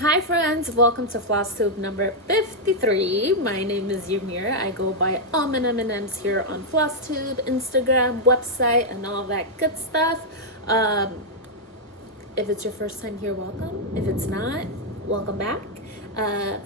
Hi friends, welcome to Flosstube number 53. My name is Ymir. I go by AlmondMnMs here on Flosstube, Instagram, website, and all that good stuff. If it's your first time here, welcome. If it's not, welcome back.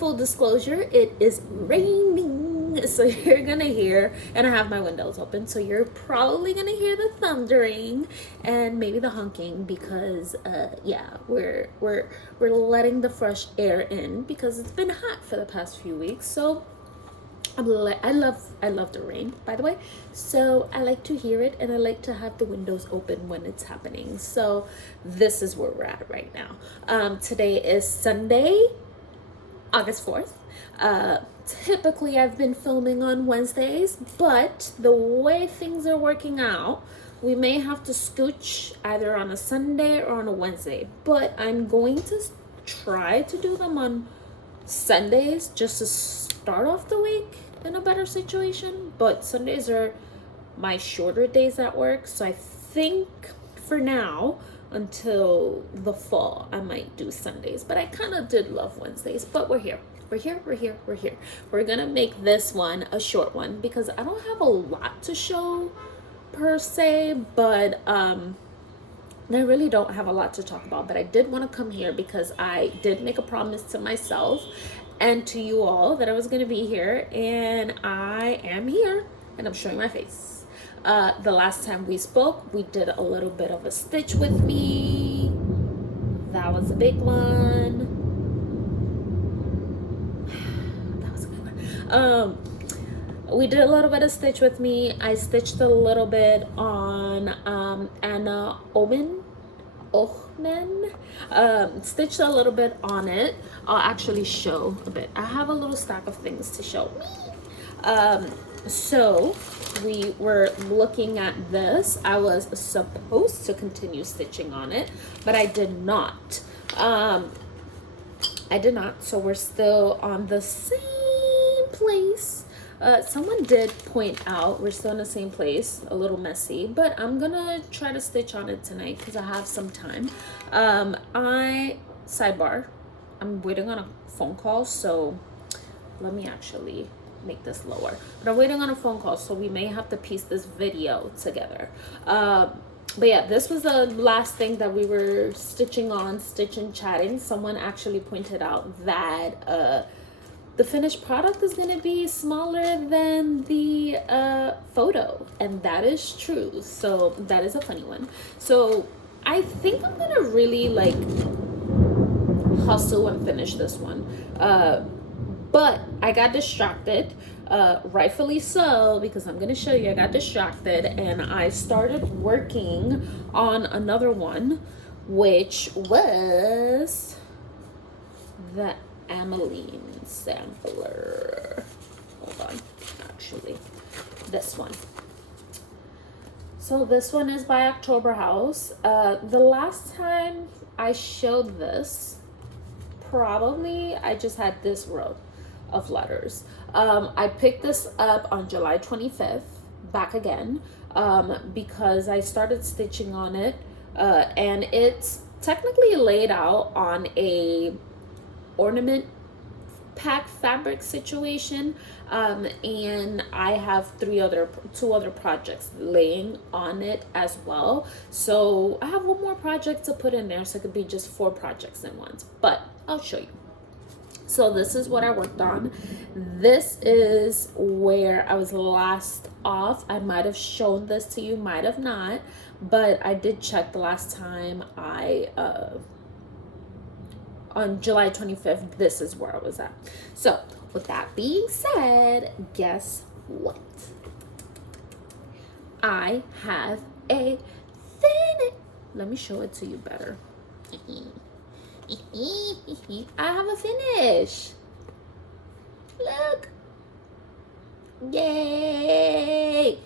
Full disclosure, it is raining, so you're gonna hear, and I have my windows open, so you're probably gonna hear the thundering and maybe the honking because yeah, we're letting the fresh air in because it's been hot for the past few weeks. So I love the rain, by the way. So I like to hear it, and I like to have the windows open when it's happening. So this is where we're at right now. Today is Sunday, August 4th. Typically I've been filming on Wednesdays, but the way things are working out, we may have to scooch either on a Sunday or on a Wednesday. But I'm going to try to do them on Sundays just to start off the week in a better situation. But Sundays are my shorter days at work, so I think for now until the fall I might do Sundays. But I kind of did love Wednesdays. But we're here. We're gonna make this one a short one because I don't have a lot to show per se, but I really don't have a lot to talk about. But I did want to come here because I did make a promise to myself and to you all that I was gonna be here, and I am here, and I'm showing my face. The last time we spoke, we did a little bit of a stitch with me. That was a big one. We did a little bit of stitch with me. I stitched a little bit on AlmondMnMs. Stitched a little bit on it. I'll actually show a bit. I have a little stack of things to show. So we were looking at this. I was supposed to continue stitching on it, but I did not. So we're still on the same place. Someone did point out we're still in the same place, a little messy, but I'm gonna try to stitch on it tonight because I have some time. Sidebar, I'm waiting on a phone call, so let me actually make this lower. But I'm waiting on a phone call, so we may have to piece this video together. But yeah, this was the last thing that we were stitching on, chatting. Someone actually pointed out that the finished product is going to be smaller than the photo, and that is true. So that is a funny one. So I think I'm going to really like hustle and finish this one. But I got distracted, rightfully so, because I'm going to show you I got distracted and I started working on another one, which was the aniline sampler. Hold on, actually, this one. So this one is by October House. The last time I showed this, probably I just had this row of letters. I picked this up on July 25th, back again, because I started stitching on it, and it's technically laid out on a ornament pack fabric situation, and I have two other projects laying on it as well. So I have one more project to put in there, so it could be just 4 projects in once, but I'll show you. So this is what I worked on. This is where I was last off. I might have shown this to you, might have not, but I did check the last time on July 25th, this is where I was at. So with that being said, guess what? I have a finish. Let me show it to you better. I have a finish. Look. Yay.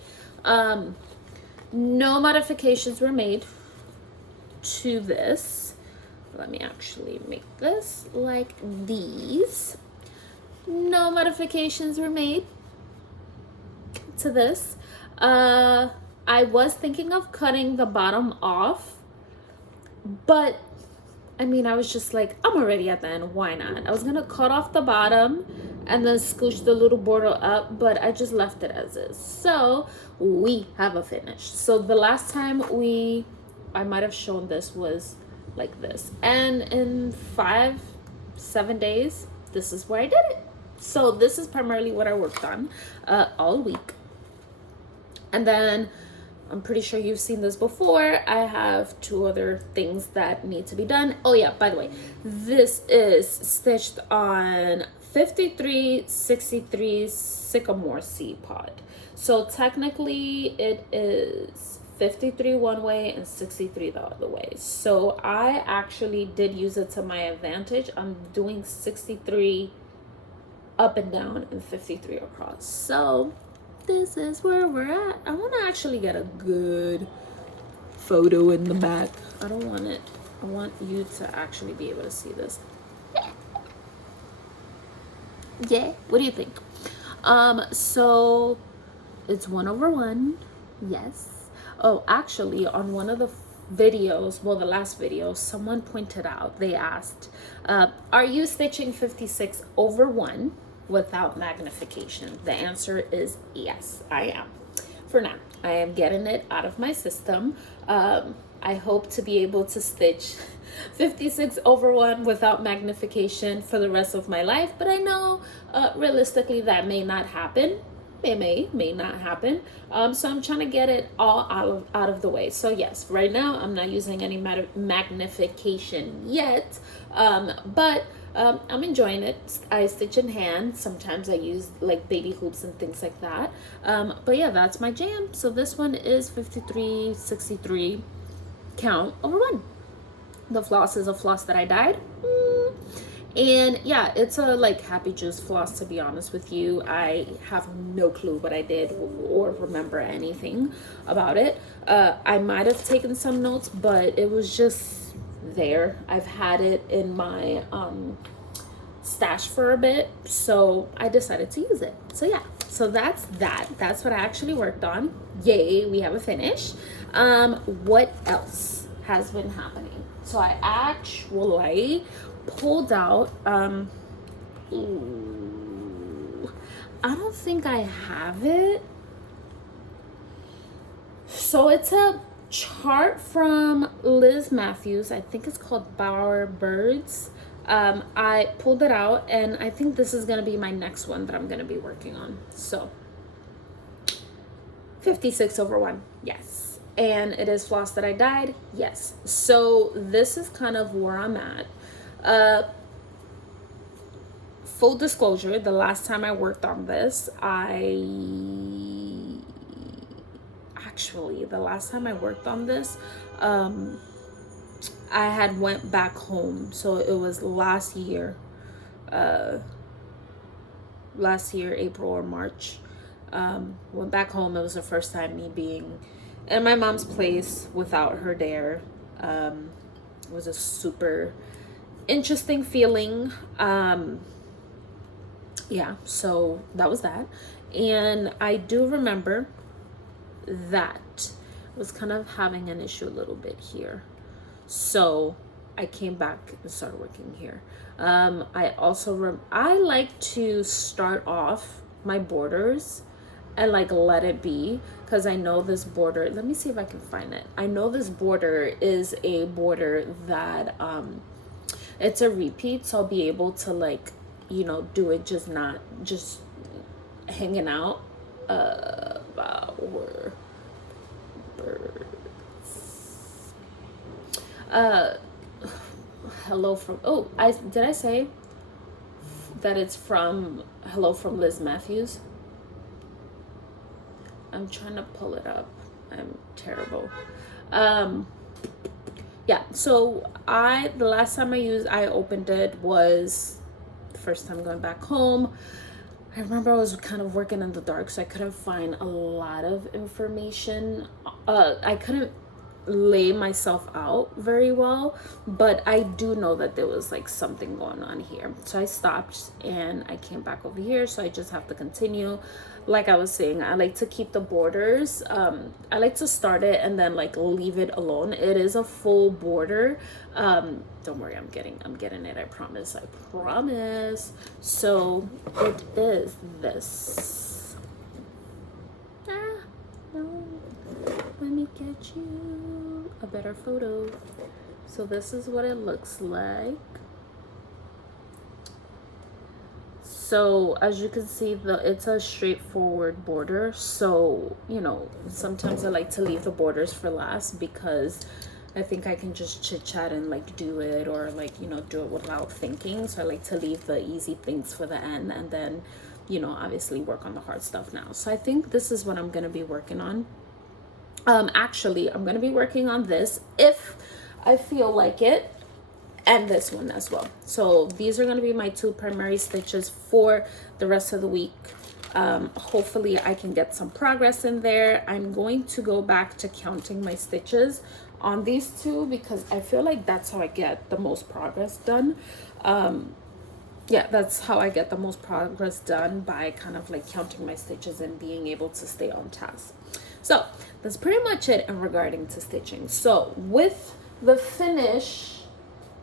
No modifications were made to this. Let me actually make this like these. No modifications were made to this. I was thinking of cutting the bottom off, but I mean, I was just like, I'm already at the end, why not? I was gonna cut off the bottom and then scooch the little border up, but I just left it as is. So we have a finish. So the last time I might have shown this was like this. And in 5-7 days, this is where I did it. So this is primarily what I worked on all week. And then I'm pretty sure you've seen this before. I have 2 other things that need to be done. Oh yeah, by the way, this is stitched on 5363 sycamore seed pod. So technically it is 53 one way and 63 the other way. So I actually did use it to my advantage. I'm doing 63 up and down and 53 across. So this is where we're at. I want to actually get a good photo in the back. I don't want it. I want you to actually be able to see this. Yeah. What do you think? So it's 1/1. Yes. Oh, actually, on one of the videos, well, the last video, someone pointed out, they asked, are you stitching 56/1 without magnification? The answer is yes, I am. For now, I am getting it out of my system. I hope to be able to stitch 56/1 without magnification for the rest of my life, but I know realistically that may not happen. It may not happen. So I'm trying to get it all out of the way. So yes, right now I'm not using any magnification yet, but I'm enjoying it. I stitch in hand. Sometimes I use like baby hoops and things like that. But yeah, that's my jam. So this one is 5363 count over 1. The floss is a floss that I dyed. And yeah, it's a like Happy Juice floss, to be honest with you. I have no clue what I did or remember anything about it. I might have taken some notes, but it was just there. I've had it in my stash for a bit, so I decided to use it. So yeah, so that's that. That's what I actually worked on. Yay, we have a finish. What else has been happening? So I actually pulled out I don't think I have it. So it's a chart from Liz Matthews. I think it's called Bower Birds. I pulled it out, and I think this is gonna be my next one that I'm gonna be working on. So 56/1, yes. And it is floss that I dyed, yes. So this is kind of where I'm at. Full disclosure, the last time I worked on this, I had went back home. So it was last year, April or March. Went back home. It was the first time me being in my mom's place without her there. It was a super interesting feeling. Yeah, so that was that. And I do remember that I was kind of having an issue a little bit here. So I came back and started working here. I also I like to start off my borders and like let it be, because I know this border, let me see if I can find it. I know this border is a border that it's a repeat, so I'll be able to like, you know, do it just not just hanging out. Bower Birds. Hello from, oh, did I say that it's from Hello from Liz Matthews? I'm trying to pull it up. I'm terrible. Yeah, so the last time I opened it was the first time going back home. I remember I was kind of working in the dark, so I couldn't find a lot of information. I couldn't lay myself out very well, but I do know that there was like something going on here. So I stopped and I came back over here. So I just have to continue. Like I was saying, I like to keep the borders. I like to start it and then like leave it alone. It is a full border. Don't worry, I'm getting it. I promise. So it is this. No. Let me get you a better photo. So this is what it looks like. So as you can see, it's a straightforward border. So, you know, sometimes I like to leave the borders for last because I think I can just chit chat and like do it, or like, you know, do it without thinking. So I like to leave the easy things for the end and then, you know, obviously work on the hard stuff now. So I think this is what I'm going to be working on. Actually, I'm going to be working on this if I feel like it, and this one as well. So these are going to be my two primary stitches for the rest of the week. Hopefully I can get some progress in there. I'm going to go back to counting my stitches on these two because I feel like that's how I get the most progress done. Yeah, that's how I get the most progress done, by kind of like counting my stitches and being able to stay on task. So that's pretty much it in regarding to stitching. So with the finish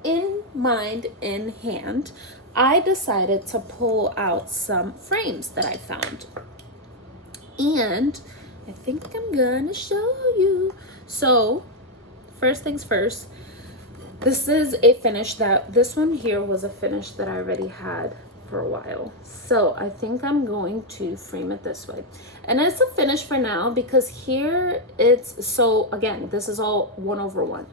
in mind, in hand, I decided to pull out some frames that I found. And I think I'm gonna show you. So first things first, this is a finish this one here was a finish that I already had for a while. So I think I'm going to frame it this way. And it's a finish for now because here it's, so again, this is all 1/1,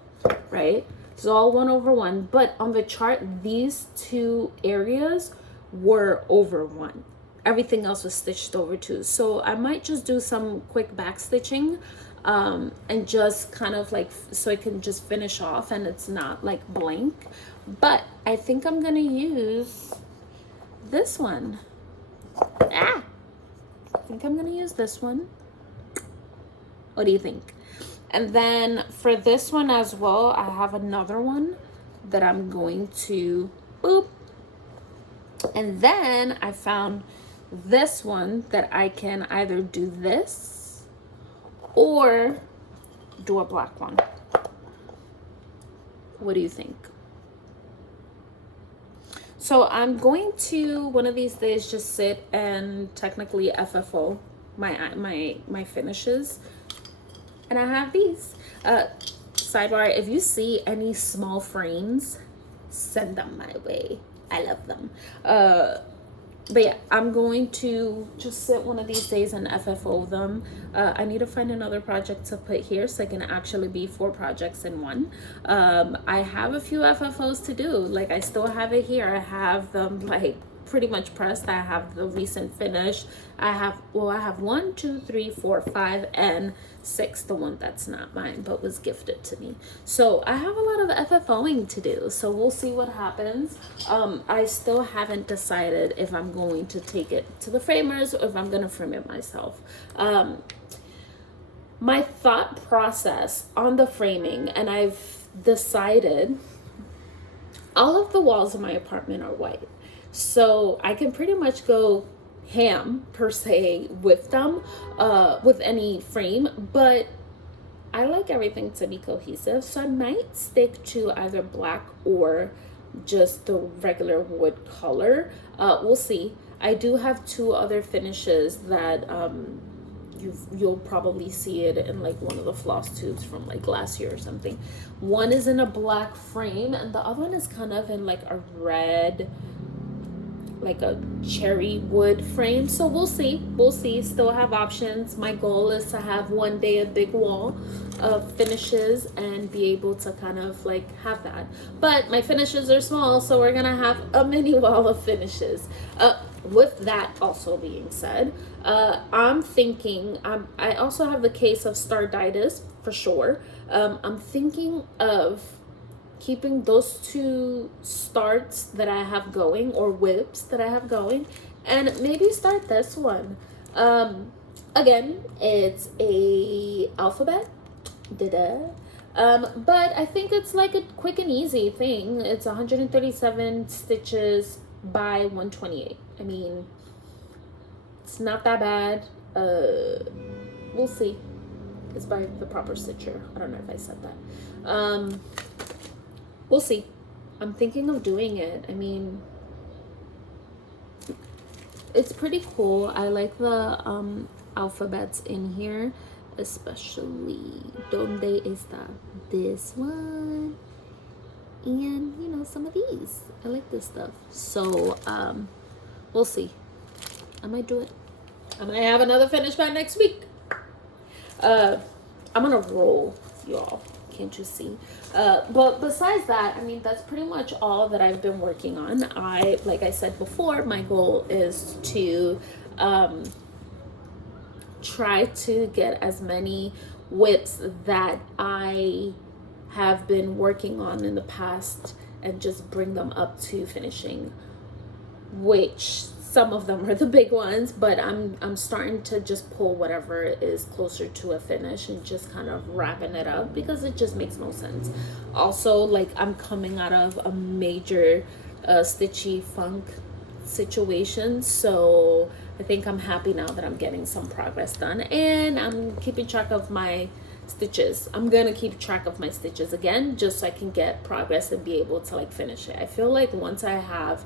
right? It's all 1/1, but on the chart, these two areas were over 1. Everything else was stitched over 2. So I might just do some quick back stitching and just kind of like, so I can just finish off and it's not like blank. But I think I'm gonna use this one. I think I'm gonna use this one. What do you think? And then for this one as well, I have another one that I'm going to boop. And then I found this one that I can either do this or do a black one. What do you think? So I'm going to one of these days just sit and technically FFO my finishes. And I have these. Sidebar, if you see any small frames, send them my way. I love them. But yeah, I'm going to just sit one of these days and FFO them. I need to find another project to put here so it can actually be 4 projects in one. I have a few FFOs to do. Like I still have it here. I have them like pretty much pressed. I have the recent finish. I have 1, 2, 3, 4, 5, and 6, the one that's not mine but was gifted to me. So I have a lot of FFOing to do, so we'll see what happens. I still haven't decided if I'm going to take it to the framers or if I'm gonna frame it myself. My thought process on the framing, and I've decided all of the walls of my apartment are white, so I can pretty much go ham per se with them, with any frame, but I like everything to be cohesive, so I might stick to either black or just the regular wood color. We'll see. I do have 2 other finishes that you'll probably see it in like one of the floss tubes from like last year or something. One is in a black frame and the other one is kind of in like a red, like a cherry wood frame. So we'll see. Still have options. My goal is to have one day a big wall of finishes and be able to kind of like have that, but my finishes are small, so we're gonna have a mini wall of finishes. With that also being said, I'm thinking, I also have the case of starditis for sure. I'm thinking of keeping those 2 starts that I have going, or whips that I have going, and maybe start this one. Again, it's a alphabet, But I think it's like a quick and easy thing. It's 137 stitches by 128. I mean, it's not that bad. We'll see. It's by the proper stitcher. I don't know if I said that. We'll see. I'm thinking of doing it. I mean, it's pretty cool. I like the alphabets in here, especially donde está, this one, and you know, some of these. I like this stuff. So we'll see. I might do it. I might have another finish by next week. I'm gonna roll, y'all. Can't you see? But besides that, I mean, that's pretty much all that I've been working on. Like I said before, my goal is to try to get as many whips that I have been working on in the past and just bring them up to finishing, which some of them are the big ones, but I'm starting to just pull whatever is closer to a finish and just kind of wrapping it up because it just makes no sense. Also, like, I'm coming out of a major stitchy funk situation, so I think I'm happy now that I'm getting some progress done, and I'm keeping track of my stitches. I'm gonna keep track of my stitches again just so I can get progress and be able to like finish it. I feel like once I have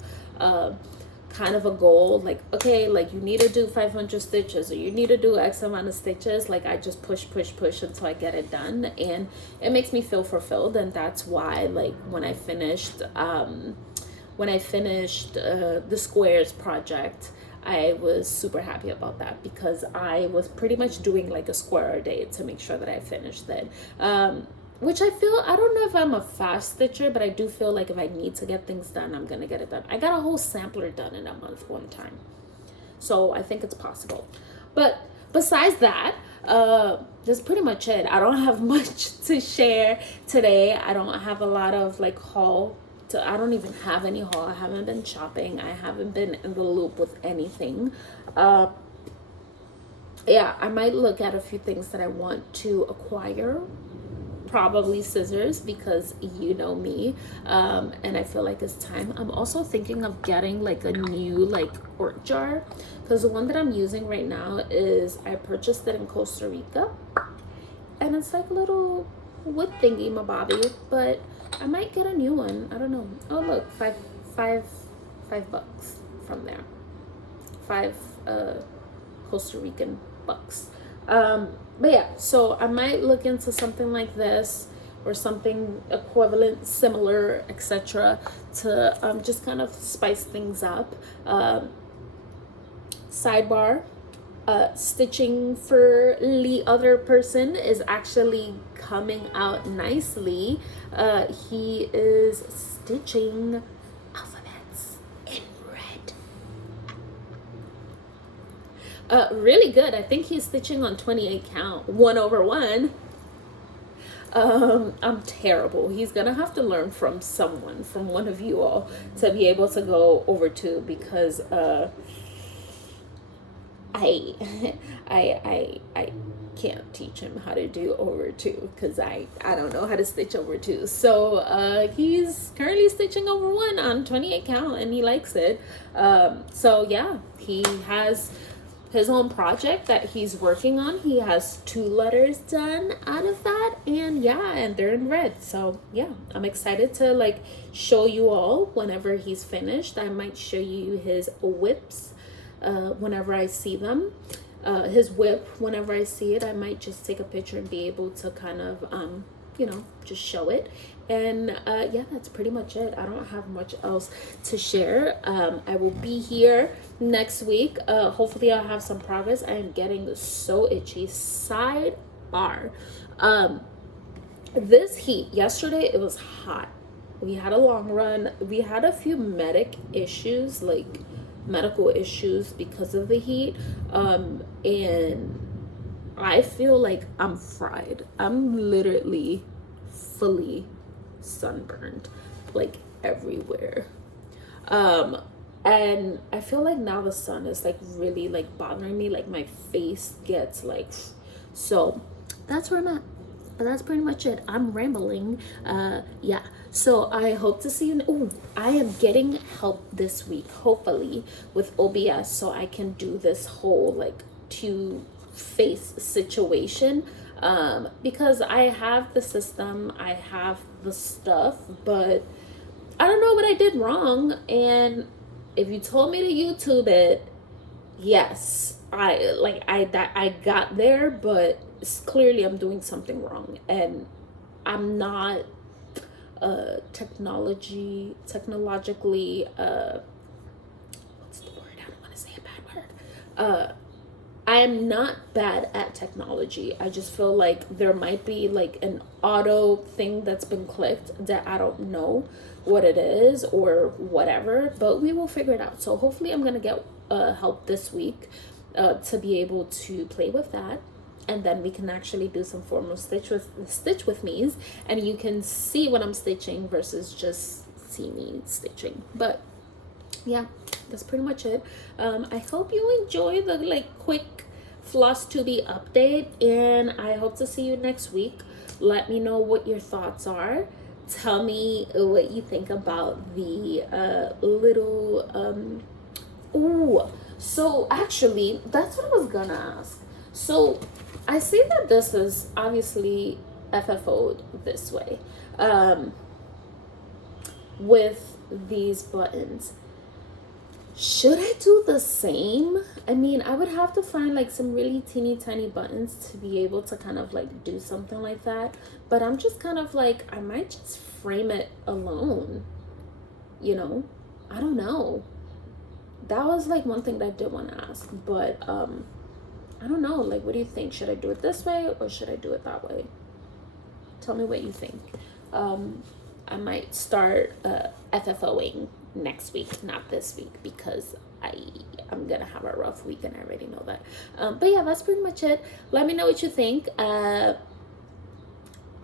kind of a goal, like, okay, like you need to do 500 stitches or you need to do X amount of stitches, like I just push until I get it done, and it makes me feel fulfilled. And that's why, like, when I finished the squares project, I was super happy about that because I was pretty much doing like a square a day to make sure that I finished it. Which I feel, I don't know if I'm a fast stitcher, but I do feel like if I need to get things done, I'm gonna get it done. I got a whole sampler done in a month one time, so I think it's possible. But besides that, that's pretty much it. I don't have much to share today. I don't have a lot of like haul. I don't even have any haul. I haven't been shopping. I haven't been in the loop with anything. Yeah, I might look at a few things that I want to acquire. Probably scissors because you know me, and I feel like it's time. I'm also thinking of getting like a new like quart jar because the one that I'm using right now is, I purchased it in Costa Rica, and it's like a little wood thingy mabobby, but I might get a new one. I don't know. Oh look, $5 from there. 5 Costa Rican bucks. But yeah, so I might look into something like this or something equivalent, similar, etc., to just kind of spice things up. Sidebar, stitching for the other person is actually coming out nicely. He is stitching alphabets in red. Really good. I think he's stitching on 28 count, 1/1. I'm terrible. He's gonna have to learn from someone, from one of you all, to be able to go over 2, because I can't teach him how to do over 2 because I don't know how to stitch over 2. So he's currently stitching over 1 on 28 count and he likes it. So yeah, he has his own project that he's working on. He has 2 letters done out of that, and yeah, and they're in red. So yeah, I'm excited to like show you all whenever he's finished. I might show you his whips whenever I see them. His whip, whenever I see it, I might just take a picture and be able to kind of just show it. And yeah, that's pretty much it. I don't have much else to share. I will be here next week. Hopefully I'll have some progress. I am getting so itchy. Sidebar, this heat yesterday, it was hot. We had a long run. We had a few medical issues because of the heat, and I feel like I'm fried. I'm literally fully sunburned, like everywhere, and I feel like now the sun is like really like bothering me, like my face gets like, so that's where I'm at. But that's pretty much it. I'm rambling. Yeah. So I hope to see you. Oh, I am getting help this week, hopefully, with OBS, so I can do this whole like two face situation. Because I have the system, I have the stuff, but I don't know what I did wrong. And if you told me to YouTube it, yes, I got there, but clearly I'm doing something wrong, and I'm not technologically what's the word? I don't want to say a bad word. I am not bad at technology. I just feel like there might be like an auto thing that's been clicked that I don't know what it is or whatever, but we will figure it out. So hopefully I'm gonna get help this week to be able to play with that, and then we can actually do some form of stitch with me's, and you can see what I'm stitching versus just see me stitching. But yeah, that's pretty much it. I hope you enjoy the like quick Flosstube update, and I hope to see you next week. Let me know what your thoughts are. Tell me what you think about the little ooh, so actually that's what I was gonna ask. So I see that this is obviously FFO'd this way with these buttons. Should I do the same? I mean, I would have to find like some really teeny tiny buttons to be able to kind of like do something like that. But I'm just kind of like, I might just frame it alone. You know, I don't know. That was like one thing that I did want to ask, but I don't know. Like, what do you think? Should I do it this way or should I do it that way? Tell me what you think. I might start FFOing next week, not this week, because I'm gonna have a rough week and I already know that. But yeah, that's pretty much it. Let me know what you think.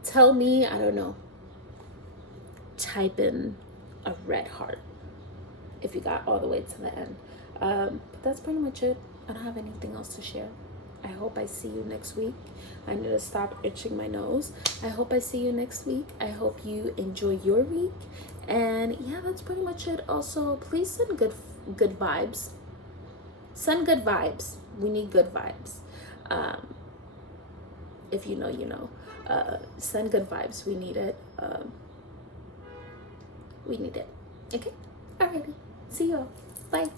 Tell me, I don't know, type in a red heart if you got all the way to the end. But that's pretty much it. I don't have anything else to share. I hope I see you next week. I need to stop itching my nose. I hope I see you next week. I hope you enjoy your week. And yeah, that's pretty much it. Also, please send good vibes. Send good vibes. We need good vibes. If you know, you know. Send good vibes. We need it. We need it. Okay? Alrighty. See you all. Bye.